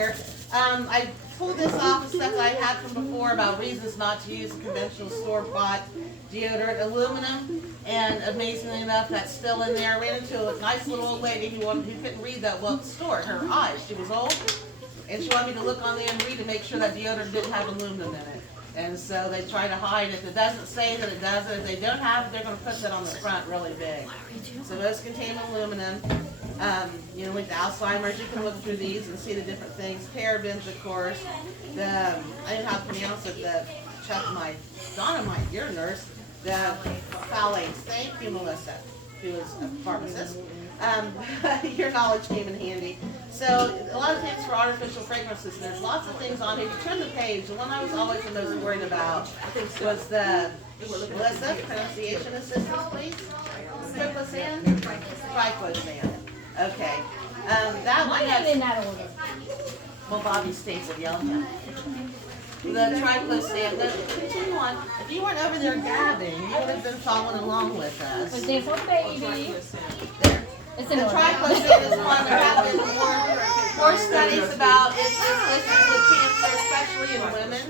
longer. I pulled this off of stuff that I had from before about reasons not to use conventional store-bought deodorant, aluminum, and amazingly enough, that's still in there. I ran into a nice little old lady who couldn't read that well at the store. Her eyes, she was old, and she wanted me to look on there and read to make sure that deodorant didn't have aluminum in it. And so they try to hide it. It doesn't say that it does it. If they don't have it, they're going to put that on the front really big. So those contain aluminum. With the Alzheimer's, you can look through these and see the different things. Parabens, of course. I didn't know how to pronounce it. You're a nurse. The phthalates. Thank you, Melissa, who is a pharmacist. Your knowledge came in handy. So a lot of things for artificial fragrances. There's lots of things on here. If you turn the page, the one I was always the most worried about was the Melissa, pronunciation assistance, please. Triclosan? Triclosan. Okay. That one has, in that order. well, Bobby states it, yell at him. The triclosan, continue on. If you weren't over there gabbing, you would have been following along with us. Was there for baby? There. It's The in order. triclosan is one there have been more studies about its assistance with cancer, especially in women,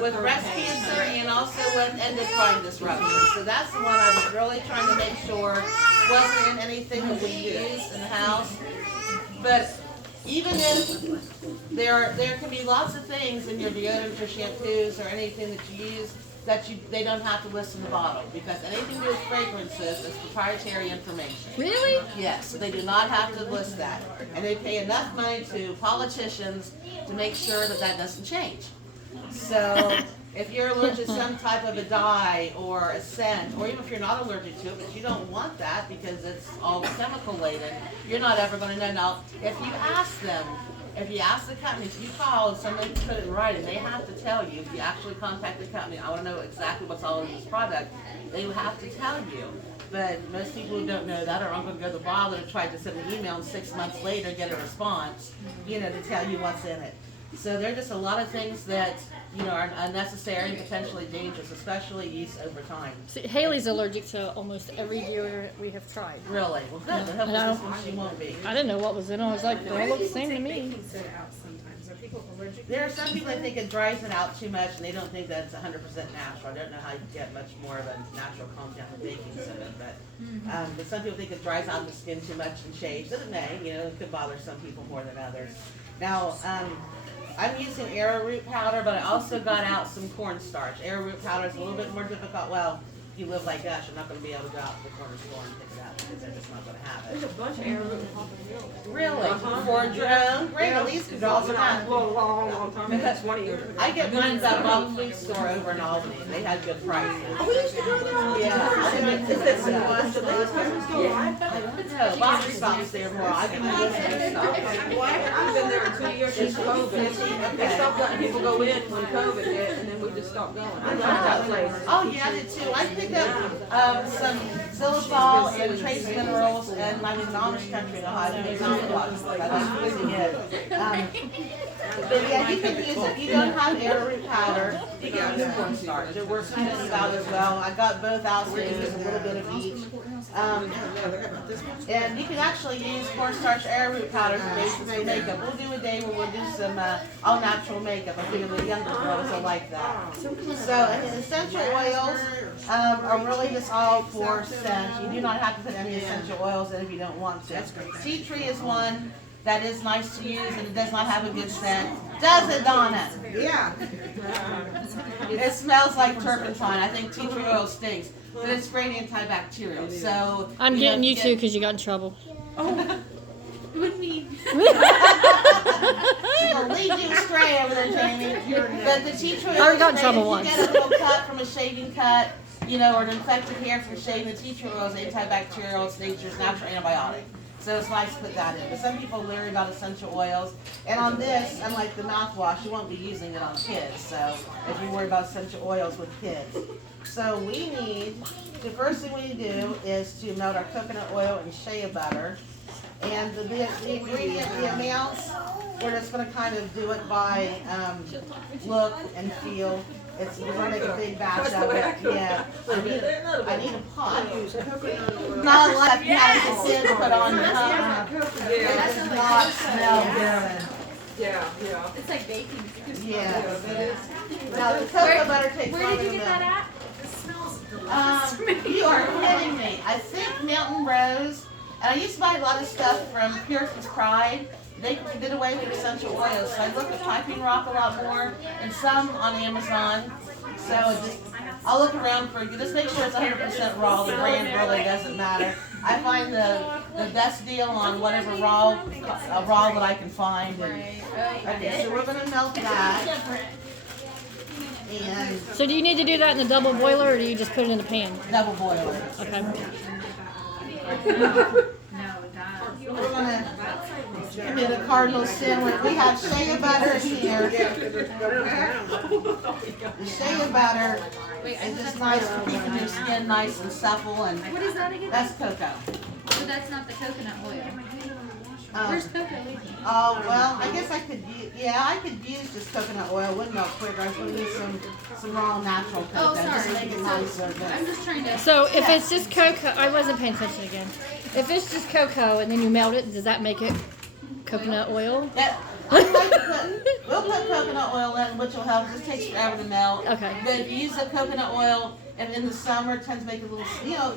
with breast cancer and also with endocrine disruption. So that's the one I was really trying to make sure wasn't in anything that we use in the house. But even if there can be lots of things in your deodorant or shampoos or anything that you use that they don't have to list in the bottle, because anything to do with fragrances is proprietary information. Really? Yes, so they do not have to list that. And they pay enough money to politicians to make sure that that doesn't change. So if you're allergic to some type of a dye or a scent, or even if you're not allergic to it, but you don't want that because it's all chemical laden, you're not ever going to know. Now, if you ask them, if you ask the company, if you call and somebody put it in writing, they have to tell you. If you actually contact the company, I want to know exactly what's all in this product, they will have to tell you. But most people who don't know that aren't going to go to bother to try to send an email and 6 months later get a response, to tell you what's in it. So there are just a lot of things that, are unnecessary and potentially dangerous, especially used over time. See, Haley's allergic to almost every deodorant we have tried. Really? Well, good. But hopefully this one she won't be. I didn't know what was in it. I was like, they all look the same to me. Baking soda out sometimes. Are people allergic? There are some people that think it dries it out too much, and they don't think that it's 100% natural. I don't know how you get much more of a natural compound with baking soda, but some people think it dries out the skin too much and shaves. And it may, it could bother some people more than others. Now, I'm using arrowroot powder, but I also got out some cornstarch. Arrowroot powder is a little bit more difficult. Well, if you live like us, you're not going to be able to go out to the corner store and pick it up because they're just not going to have There's it. a bunch of arrowroot in Papa Hill. Really? For your own? Great, at least it's all the time. Long time, maybe 20 years ago. I get mine at that Bob Food store over in Albany. They had good prices. Oh, we used to go there all the Yeah. time. Is that when it was? The last time still alive? No, Bobby stops there more. I can listen to stuff. I've been there in 2 years since COVID. They stopped letting people go in when COVID hit, and then we just stopped going. I love that place. Oh, yeah, I did too. I picked up some xylitol and trace minerals, and I'm in the Amish country in Ohio. I like using it. But yeah, you can use it. If you don't have arrowroot powder, you can use cornstarch. It works just about as well. I got both out so you can use a little bit of each. And you can actually use cornstarch arrowroot powder as a basis for makeup. We'll do a day where we'll do some all natural makeup. I figure the younger girls will like that. So, and essential oils are really just all for scent. You do not have to put any essential oils in if you don't want to. Tea tree is one that is nice to use and it does not have a good scent. Does it, Donna? Yeah. It smells like turpentine. I think tea tree oil stinks, but it's great antibacterial. So I'm getting you too because you got in trouble. With me. She'll lead you astray over there, Jamie. But the tea tree I oil got in is trouble great. once. If you get a little cut from a shaving cut, or an infected hair from shaving, the tea tree oil is antibacterial. It's nature's natural antibiotic. So it's nice to put that in. But some people are leery about essential oils. And on this, unlike the mouthwash, you won't be using it on kids. So if you worry about essential oils with kids. So the first thing we do is to melt our coconut oil and shea butter. And the ingredient, the amounts, we're just going to kind of do it by look and feel. We're going to make a big batch of it. Yeah. I need a pot. Not like you have to sit put on your tongue. It does not smell good. Yeah. It's like baking. Yeah. Now the cocoa butter takes Where longer did you to get melt. that at? It smells delicious. You are kidding me. I think Mountain Rose, and I used to buy a lot of stuff from Puritan's Pride. They did away with essential oils, so I look at piping rock a lot more, and some on Amazon. So I'll look around for you. Just make sure it's 100% raw. The brand really doesn't matter. I find the best deal on whatever raw that I can find. And, okay, so we're gonna melt that. And So do you need to do that in the double boiler, or do you just put it in the pan? double boiler. Okay. We're gonna give me the cardinal sin. We have shea butter in here. The shea butter is just nice for keeping your skin nice and supple, and What is that again? that's cocoa. So that's not the coconut oil. Um, Where's cocoa? Oh, well, I guess I could I could use just coconut oil. It wouldn't melt quicker. I was gonna use some raw natural cocoa. Oh, sorry. Just to make it nicer. I'm just trying to. So if it's just cocoa, I wasn't paying attention again. If it's just cocoa and then you melt it, does that make it coconut oil? We'll put coconut oil in, which will help. It just takes forever to melt. Okay. But if you use the coconut oil, and in the summer it tends to make it a little,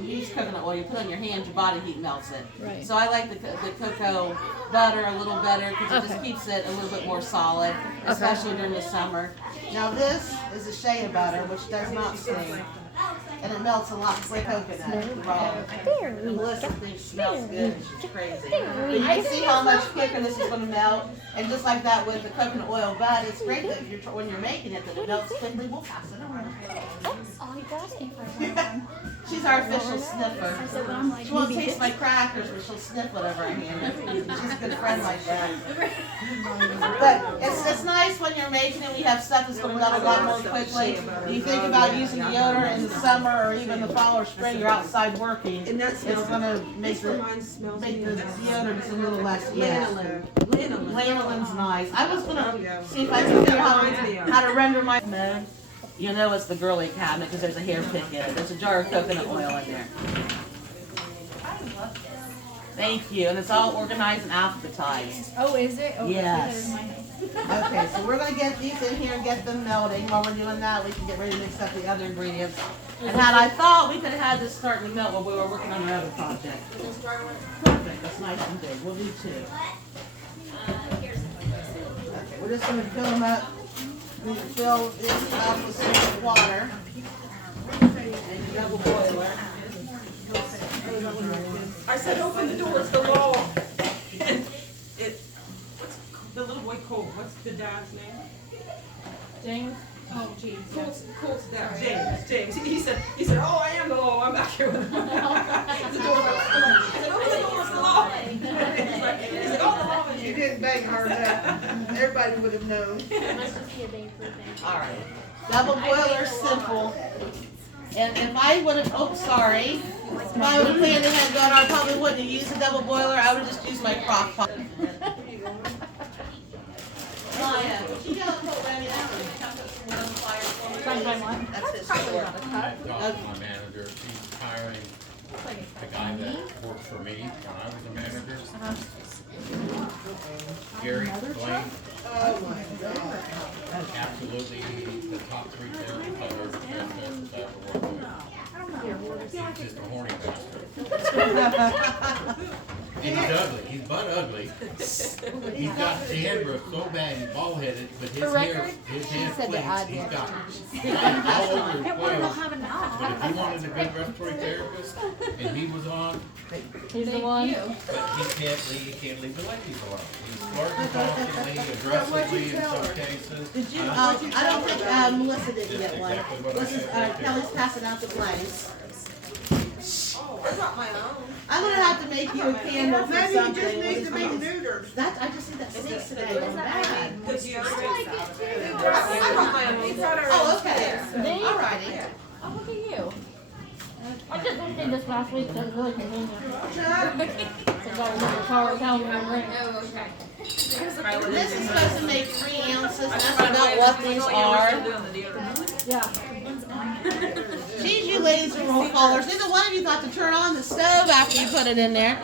you use coconut oil, you put it on your hands, your body heat melts it. Right. So I like the cocoa butter a little better because it just keeps it a little bit more solid, especially during the summer. Now this is a shea butter, which does not sting. And it melts a lot quicker coconut raw. And Melissa thinks it smells good, and she's crazy. But you can see how much quicker this is going to melt. And just like that with the coconut oil, but it's great that if when you're making it, that it melts quickly. We'll pass it around. I got it. She's our official sniffer. She won't taste my crackers, but she'll sniff whatever I hand her. She's a good friend like that. But it's nice when you're making it, we have stuff that's going to melt a lot more quickly. You think about using deodorant in the summer or even the fall or spring, you're outside working. And that It's smells. going to make the Smells deodorant just a little less, Lanolin. Lanolin. Lanolin's nice. I was going to see if I could figure out how to render my mode. You know it's the girly cabinet because there's a hair pick in it. There's a jar of coconut oil in there. Thank you. And it's all organized and alphabetized. Oh, is it? Oh, Yes. Okay, so we're going to get these in here and get them melting. While we're doing that, we can get ready to mix up the other ingredients. And had I thought, we could have had this starting to melt while we were working on our other project. Perfect. That's nice and big. We'll do two. Okay, we're just going to fill them up. We fill this up with some water and double boiler. I said, open the door, it's the law. And what's the little boy Cole, what's the dad's name? James? Oh, geez. Cole's dad, James. He said, oh, I am the law, I'm back here with him. The door was I said, open the door, it's the law. He's like, oh, the law is You you. didn't bang hard enough. Everybody would have known. All right. Double boiler simple. And if I would have, oh, sorry. If I would have planned ahead going, I probably wouldn't have used a double boiler. I would have just used my crock pot. That's his store. I talked to my manager, she's hiring the guy that worked for me when I was a manager. Gary Blaine, Oh my God. absolutely the top 3 therapists I've ever, best therapists I've ever worked with. He's just a horny bastard. And he's ugly, he's butt ugly. He's got dandruff so bad, he's bald headed, but his hair flicks, he's got all over his clothes. But if you wanted a good respiratory therapist, and he was on, He's the one. but he can't leave the ladies alone. He's flirting constantly, aggressively in some cases. Did you, I don't think Melissa didn't get one. Kelly's passing out the blanks. Oh, I got my own. I'm gonna have to make you a candle for Maybe something. you just need to What be is this? neutered. That, I just see that stinks today, going bad. Good deodorant. I got my own. Oh, okay. Alrighty. Oh, look at you. I just looked at this last week, so it's really convenient. Since I was in the car, telling me I'm ready. Oh, okay. This is supposed to make 3 ounces, and that's about what these are. Yeah. Geez, you ladies are roll callers. Neither one of you thought to turn on the stove after you put it in there.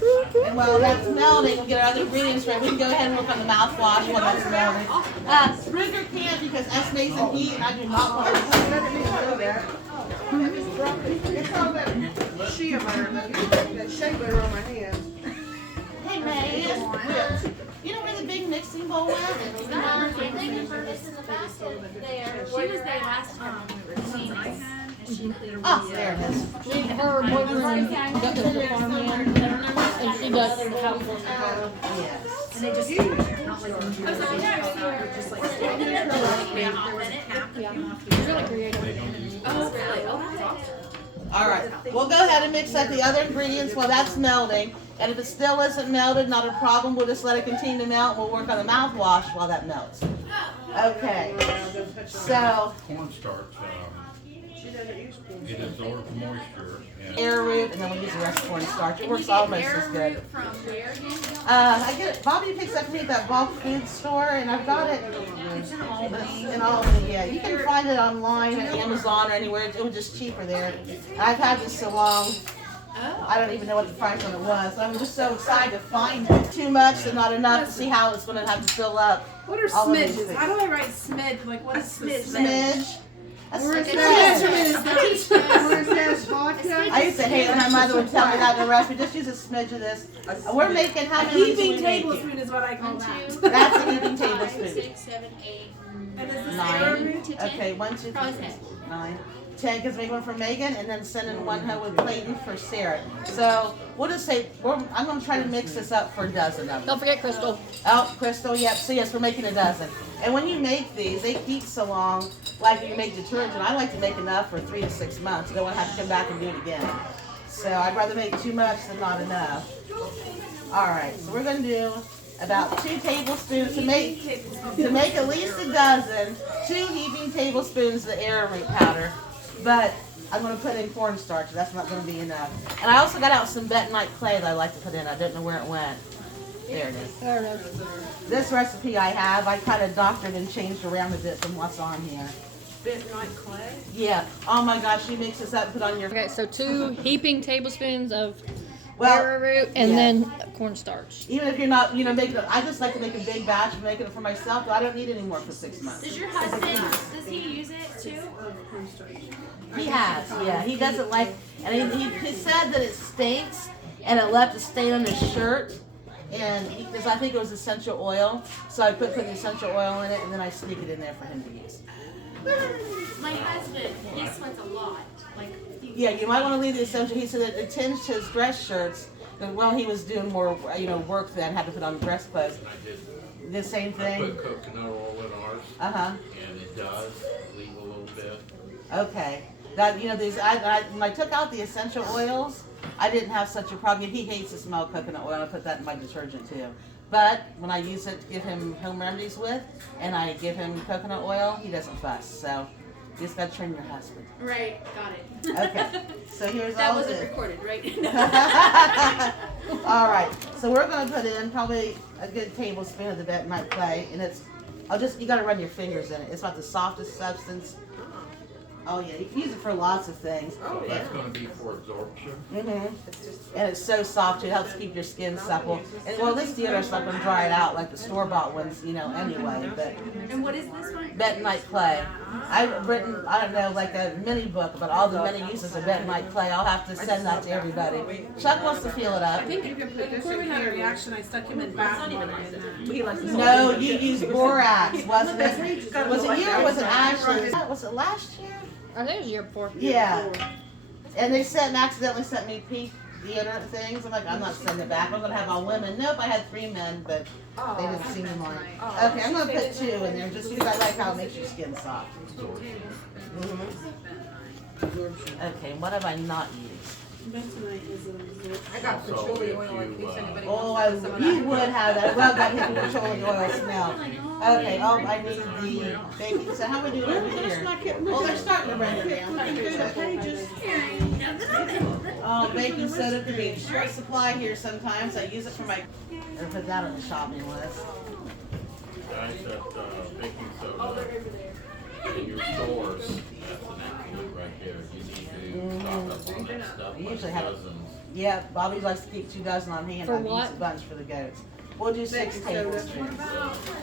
And while that's melting, we'll get our other ingredients ready. We can go ahead and work on the mouthwash while that's melting. Ruger can't because Esme's in heat and I do not want to. It's all that shea butter, that shea butter on my hands. Hey, May, you know where the big mixing bowl went? She was there last time. Oh, there it is. Her boyfriend got the farmhand, and she does the housework. Yes. And they just, not like. She's really creative. Oh, really? Oh, that's awesome. All right, we'll go ahead and mix up the other ingredients while that's melting. And if it still isn't melted, not a problem. We'll just let it continue to melt. We'll work on the mouthwash while that melts. Okay. So, Cornstarch, it absorbs moisture and arrowroot, and then we use the rest of cornstarch. It works almost as good. From where again? I get it. Bobby picks up for me at that bulk food store, and I've got it in Albany. Yeah, you can find it online at Amazon or anywhere. It was just cheaper there. I've had this so long. I don't even know what the price on it was. But I'm just so excited to find it. Too much and not enough to see how it's going to have to fill up. What are all of these smidges? things. How do I write smidge? Like, what is smidge? Smidge. That's Where like is a that? smidge. Where it says vodka. I used to hate when my mother would tell me that in a recipe. Just use a smidge of this. We're making how A many? heaping we tablespoon making? is what I call that. That's a heaping tablespoon. 6, 7, 8. And is this 9. arrowroot? to 10? Okay, 1, 2, 3, Probably 4, 10. 9. 10 because make one for Megan, and then send in one hoe with Clayton for Sarah. So we'll just say I'm going to try to mix this up for a dozen of them. Don't forget Crystal. Oh, Crystal, yep. So yes, we're making a dozen. And when you make these, they keep so long. Like you make detergent, I like to make enough for 3 to 6 months. I don't want to have to come back and do it again. So I'd rather make too much than not enough. All right, so we're going to do about 2 tablespoons to make at least a dozen. 2 heaping tablespoons of the arrowroot powder. But I'm going to put in cornstarch. That's not going to be enough. And I also got out some bentonite clay that I like to put in. I didn't know where it went. There it is. There it is. This recipe I have, I kind of doctored and changed around a bit from what's on here. Bentonite clay. Yeah. Oh my gosh, you mix this up and put on your. Okay, so 2 heaping tablespoons of Well, arrowroot and yeah. then cornstarch. Even if you're not, making it. I just like to make a big batch and making it for myself, but I don't need any more for 6 months. Does your husband, does he use it too? He has, yeah. He doesn't like, and he said that it stinks, and it left a stain on his shirt, and because I think it was essential oil, so I put the essential oil in it, and then I sneak it in there for him to use. My husband, he sweats a lot. Like, Yeah, you might want to leave the essential. He said that it tinged his dress shirts. And while he was doing more, work then had to put on dress clothes. The same I thing. put coconut oil in ours, Uh-huh. and it does leave a little bit. Okay. That when I took out the essential oils, I didn't have such a problem. He hates the smell of coconut oil. I put that in my detergent too. But when I use it to give him home remedies with, and I give him coconut oil, he doesn't fuss. So you just gotta train your husband. right, got it. Okay. So here's That all wasn't this. recorded, right? All right. So we're gonna put in probably a good tablespoon of the bentonite clay, and you gotta run your fingers in it. It's not the softest substance. Oh yeah, you can use it for lots of things. So that's gonna be for absorption. And it's so soft, it helps keep your skin supple. And well, this deodorant's not gonna dry it out like the store-bought ones, anyway. But And what is this one? bentonite clay. I've written, I don't know, like a mini book about all the many uses of bentonite clay. I'll have to send that to everybody. Chuck wants to feel it up. I think you can put, before we had a reaction, I stuck him in bath water and No, you used borax, wasn't it? Was it you or was it Ashley? Was it last year? I think it was the year before. Yeah. And they accidentally sent me pink deodorant things. I'm like, I'm not sending it back. I'm gonna have all women. Nope, I had 3 men, but they didn't seem like. Okay, I'm gonna put 2 in there just because I like how it makes your skin soft. Okay, what have I not used? bentonite is an absorption. I got So patchouli if oil in case you, anybody Oh, wants some of you that. would have that. I love that hippie petroleum oil smell. Okay, I need the baking soda. How are we doing over here? Oh, they're starting to render now. Oh, baking soda could be in short supply here sometimes. I use it for my. Or put that on the shopping list. Guys, that baking soda in your stores, that's an excellent right there. You need to stock up on that stuff. We like usually have dozens. Yeah, Bobby likes to keep 2 dozen on hand. For I've used what? a bunch for the goats. We'll do 6 Baking soda. tablespoons.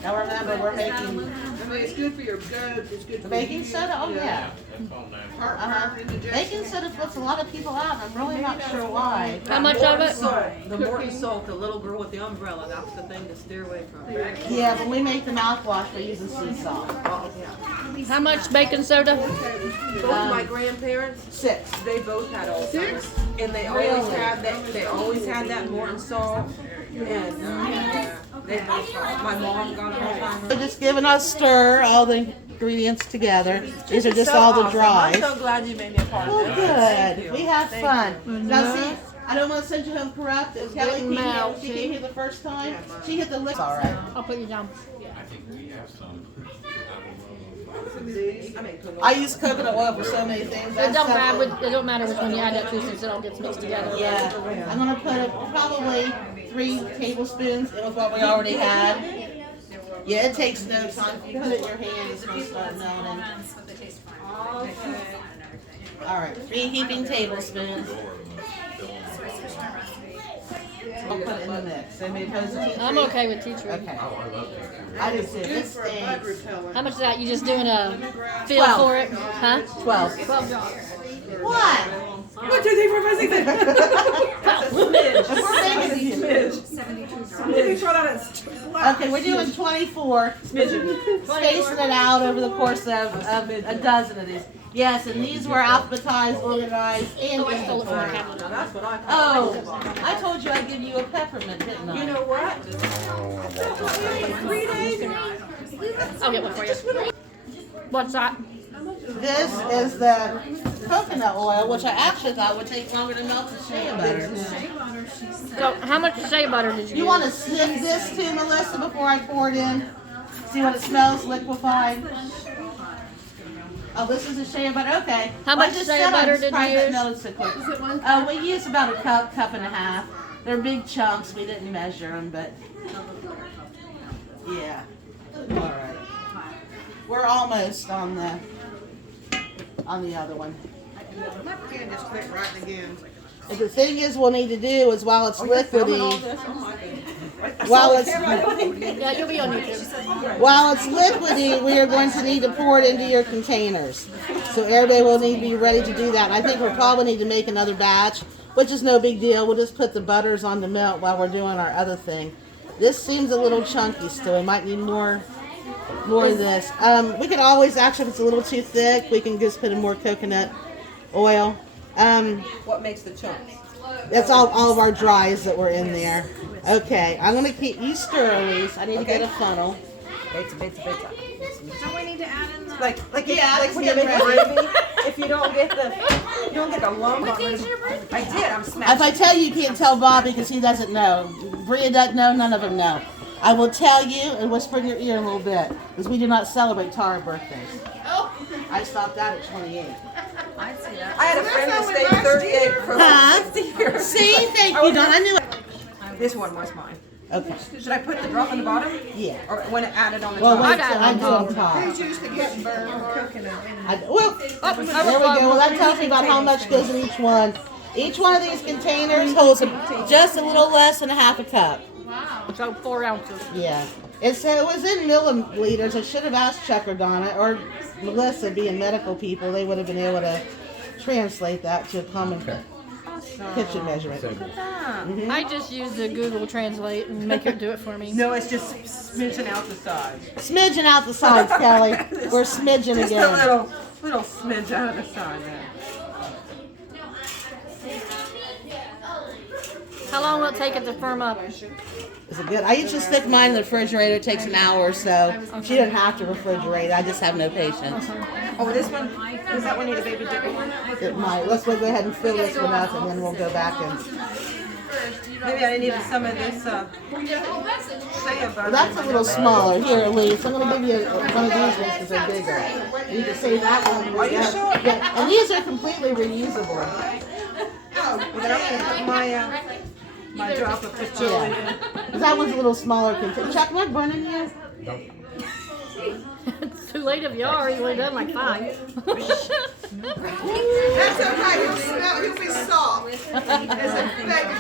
Now remember, we're making I mean, it's good for your goats, it's good for the baking you. soda. Oh yeah. That's all now. Heart, indigestion. Baking soda puts a lot of people out. I'm really not sure why. How much of it? The Morton salt, the little girl with the umbrella, that's the thing to steer away from. Yeah, when we make the mouthwash, we use sea salt. Oh, yeah. How much baking soda? Both of my grandparents, 6. they both had Alzheimer's, and they always had that. They always had that Morton salt, and my mom got Alzheimer's. We're just giving us stir all the ingredients together. These are just all the dries. I'm so glad you made me a part of Oh, this. good. We have fun. Now see, I don't want to send you home corrupt. If Kelly came here, she came here the first time, she hit the lip. All right. I'll put you down. I think we have some. I use coconut oil for so many things. It don't matter. That's It don't matter which one you add that to, since it all gets mixed together. yeah, I'm gonna put probably 3 tablespoons in with what we already had. Yeah, it takes no time. If you put it in your hand, it's gonna start melting. All right, 3 heaping tablespoons. I'll put it in the mix. Anybody opposed to tea tree? I'm okay with tea tree. Okay, Oh, I love that. I do too. Good This for a bug stinks. repellent. How much is that? You just doing a feel 12. for it? Huh? 12. 12 jars. What? 1, 2, 3, 4, 5, 6, 7. That's a smidge. If we're making these. Let me throw that as Okay, we're doing 24. Spacing it out over the course of a dozen of these. Yes, and these were alphabetized, organized, and Oh, I stole it from our inventory. cabinet. Now that's what I call Oh, I told you I'd give you a peppermint, didn't I? You know what? 3 days. I'll get one for you. What's that? This is the coconut oil, which I actually thought would take longer to melt the shea butter. So, how much shea butter did you You use? want to sniff this too, Melissa, before I pour it in? See what it smells liquefied? Oh, this is a shea butter. Okay. How Well, I much just shea said I'm butter did you surprised it use? melted so quick. We used about a cup and a half. They're big chunks. We didn't measure them, but yeah. All right. We're almost on the other one. My pen just clicked right again. And the thing is, we'll need to do is while it's liquidy, Oh my goodness. while it's Yeah, you'll be on YouTube. while it's liquidy, we are going to need to pour it into your containers. So everybody will need to be ready to do that. And I think we'll probably need to make another batch, which is no big deal. We'll just put the butters on the melt while we're doing our other thing. This seems a little chunky still. We might need more of this. We could always, actually, if it's a little too thick, we can just put in more coconut oil. What makes the chunks? That's all of our dries that were in there. Okay, I'm gonna keep you stir, Elise. I need to get a funnel. Beta. Don't we need to add in the? Like Yeah, like when you let's make get ready. gravy, if you don't get the lump on it. I did. I'm If smashing. I tell you, you can't tell Bobby because he doesn't know. Bria doesn't know. None of them know. I will tell you and whisper in your ear a little bit because we do not celebrate Tara birthdays. I stopped out at 28. I had a friend that stayed 38 for Huh? 60 years. See, thank you, Don. I knew it. This one was mine. Okay. Should I put the drop on the bottom? Yeah. Or when it added on the Well, top? wait till I do on top. Who's used to getting burned on coconut? Well, there we go. Well, that tells me about how much goes in each one. Each one of these containers holds just a little less than a half a cup. So 4 ounces. Yeah. It was in milliliters. I should have asked Chuck or Donna or Melissa, being medical people. They would have been able to translate that to a common kitchen measurement. I just use the Google Translate and make it do it for me. No, it's just smidging out the side. Smidging out the sides, Kelly. We're smidging Just again. a little smidge out of the side there. How long will it take it to firm up? Is it good? I usually stick mine in the refrigerator. It takes an hour or so. She doesn't have to refrigerate. I just have no patience. Oh, this one? Is that one need a baby dipper one? It might. Let's go ahead and fill this one up, and then we'll go back and. Maybe I needed some of this shea butter. Well, that's a little smaller. Here, Elise. I'm going to give you one of these ones because they're bigger. You can save that one. Are you sure? Yeah. And these are completely reusable. Well, then I'm gonna put my drop of patchouli in. Yeah. 'Cause that one's a little smaller. Chuck, am I burning you? Nope. It's too late if you are. You only done like 5. That's okay, he'll be soft. As a